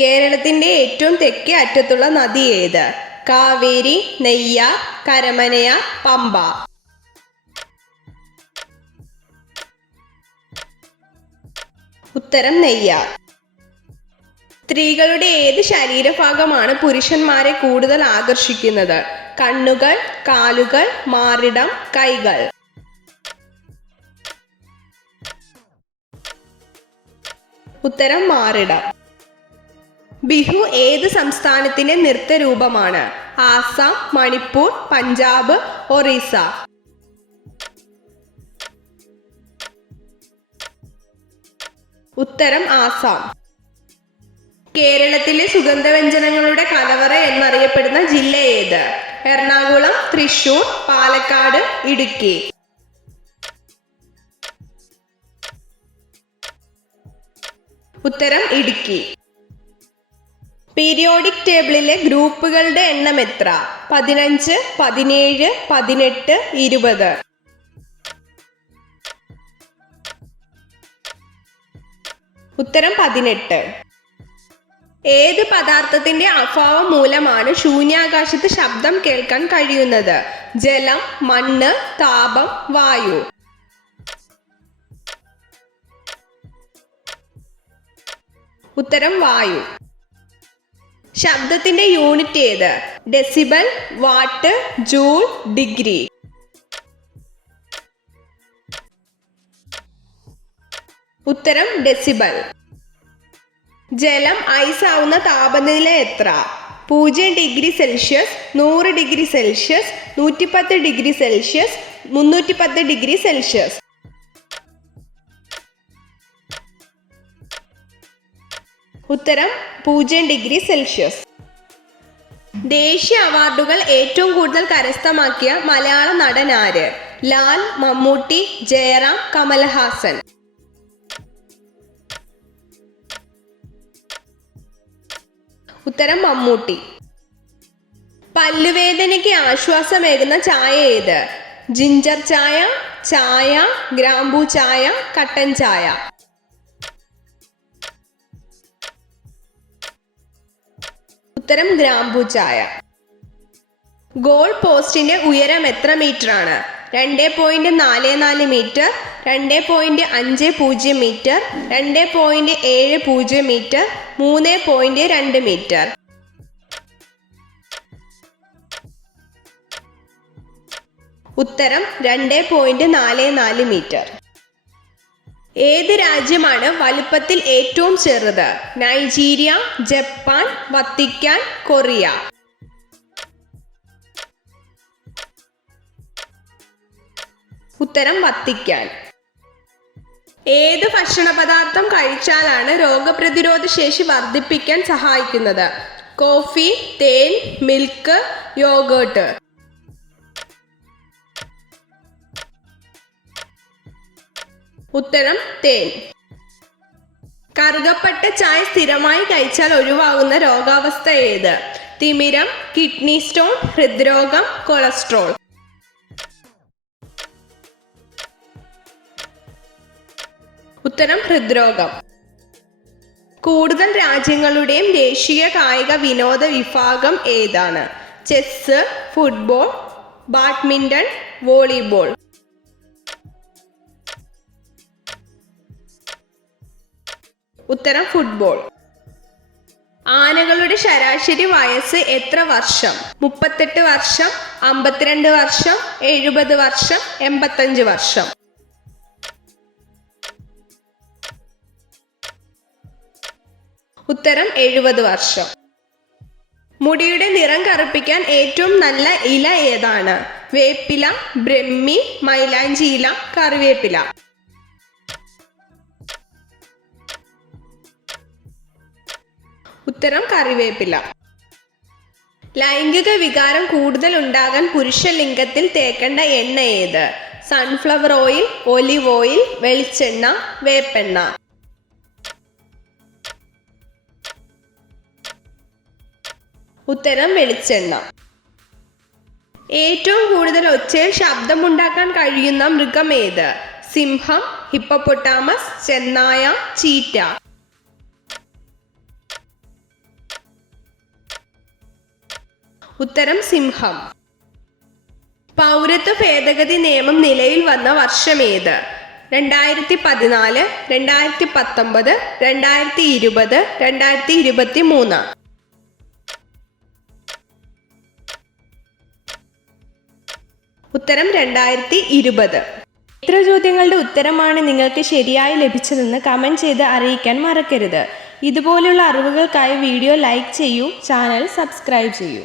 കേരളത്തിന്റെ ഏറ്റവും തെക്കേ അറ്റത്തുള്ള നദി ഏത്? കാവേരി, നെയ്യാർ, കരമനയാർ, പമ്പ. ഉത്തരം നെയ്യാർ. സ്ത്രീകളുടെ ഏത് ശരീരഭാഗമാണ് പുരുഷന്മാരെ കൂടുതൽ ആകർഷിക്കുന്നത്? കണ്ണുകൾ, കാലുകൾ, മാറിടം, കൈകൾ. ഉത്തരം മാറിടം. ബിഹു ഏത് സംസ്ഥാനത്തിന്റെ നൃത്തരൂപമാണ്? ആസാം, മണിപ്പൂർ, പഞ്ചാബ്, ഒറീസ. ഉത്തരം ആസാം. കേരളത്തിലെ സുഗന്ധവ്യഞ്ജനങ്ങളുടെ കലവറ എന്നറിയപ്പെടുന്ന ജില്ല ഏത്? എറണാകുളം, തൃശൂർ, പാലക്കാട്, ഇടുക്കി. ഉത്തരം ഇടുക്കി. പീരിയോഡിക് ടേബിളിലെ ഗ്രൂപ്പുകളുടെ എണ്ണം എത്ര? 15, 17, 18, 20. ഉത്തരം 18. ഏത് പദാർത്ഥത്തിന്റെ അഭാവം മൂലമാണ് ശൂന്യാകാശത്ത് ശബ്ദം കേൾക്കാൻ കഴിയുന്നത്? ജലം, മണ്ണ്, താപം, വായു. ഉത്തരം വായു. ശബ്ദത്തിന്റെ യൂണിറ്റ് ഏത്? Decibel, what, joule, degree. ഉത്തരം ഡെസിബൽ. ജലം ഐസ് ആവുന്ന താപനില എത്ര? 0 degree Celsius, 100 degree Celsius, 110 degree Celsius, 310 degree Celsius. ഉത്തരം 0 ഡിഗ്രി സെൽഷ്യസ്. ദേശീയ അവാർഡുകൾ ഏറ്റവും കൂടുതൽ കരസ്ഥമാക്കിയ മലയാള നടൻ ആര്? ലാൽ, മമ്മൂട്ടി, ജയറാം, കമൽഹാസൻ. ഉത്തരം മമ്മൂട്ടി. പല്ലുവേദനയ്ക്ക് ആശ്വാസമേകുന്ന ചായ ഏത്? ജിഞ്ചർ ചായ, ചായ, ഗ്രാമ്പൂ ചായ, കട്ടൻ ചായ. ഉത്തരം ഗ്രാമ്പൂ ചായ. ഗോൾ പോസ്റ്റിന്റെ ഉയരം എത്ര മീറ്റർ ആണ്? 2.44 മീറ്റർ, 2.50 മീറ്റർ, 2.70 മീറ്റർ, 3.2 മീറ്റർ. ഉത്തരം 2.44 മീറ്റർ. ഏത് രാജ്യമാണ് വലുപ്പത്തിൽ ഏറ്റവും ചെറുത്? Nigeria, Japan, Vatican, Korea. ഉത്തരം വത്തിക്കാൻ. ഏത് ഭക്ഷണപദാർത്ഥം കഴിച്ചാലാണ് രോഗപ്രതിരോധ ശേഷി വർദ്ധിപ്പിക്കാൻ സഹായിക്കുന്നത്? കോഫി, തേൻ, മിൽക്ക്, യോഗേർട്ട്. ഉത്തരം തേൻ. കറുകപ്പട്ട ചായ സ്ഥിരമായി കഴിച്ചാൽ ഒഴിവാകുന്ന രോഗാവസ്ഥ ഏത്? തിമിരം, കിഡ്നി സ്റ്റോൺ, ഹൃദ്രോഗം, കൊളസ്ട്രോൾ. ഉത്തരം ഹൃദ്രോഗം. കൂടുതൽ രാജ്യങ്ങളുടെയും ദേശീയ കായിക വിനോദ വിഭാഗം ഏതാണ്? Chess, football, badminton, volleyball. ഉത്തരം ഫുട്ബോൾ. ആനകളുടെ ശരാശരി വയസ്സ് എത്ര വർഷം? 38 വർഷം, 52 വർഷം, 70 വർഷം, 85 വർഷം. ഉത്തരം 70 വർഷം. മുടിയുടെ നിറം കറുപ്പിക്കാൻ ഏറ്റവും നല്ല ഇല ഏതാണ്? വേപ്പില, ബ്രഹ്മി, മൈലാഞ്ചി ഇല, കറിവേപ്പില. ഉത്തരം കറിവേപ്പില. ലൈംഗിക വികാരം കൂടുതൽ ഉണ്ടാകാൻ പുരുഷലിംഗത്തിൽ തേക്കേണ്ട എണ്ണ ഏത്? സൺഫ്ലവർ ഓയിൽ, ഒലിവ് ഓയിൽ, വെളിച്ചെണ്ണ, വേപ്പെണ്ണ. ഉത്തരം വെളിച്ചെണ്ണ. ഏറ്റവും കൂടുതൽ ഒച്ചയിൽ ശബ്ദമുണ്ടാക്കാൻ കഴിയുന്ന മൃഗം ഏത്? സിംഹം, ഹിപ്പോപ്പൊട്ടാമസ്, ചെന്നായ, ചീറ്റ. ഉത്തരം സിംഹം. പൗരത്വ ഭേദഗതി നിയമം നിലവിൽ വന്ന വർഷമേത്? 2014, 2019, 2020, 2023. ഉത്തരം 2020. എത്ര ചോദ്യങ്ങളുടെ ഉത്തരമാണ് നിങ്ങൾക്ക് ശരിയായി ലഭിച്ചതെന്ന് കമൻറ്റ് ചെയ്ത് അറിയിക്കാൻ മറക്കരുത്. ഇതുപോലുള്ള അറിവുകൾക്കായി വീഡിയോ ലൈക്ക് ചെയ്യൂ, ചാനൽ സബ്സ്ക്രൈബ് ചെയ്യൂ.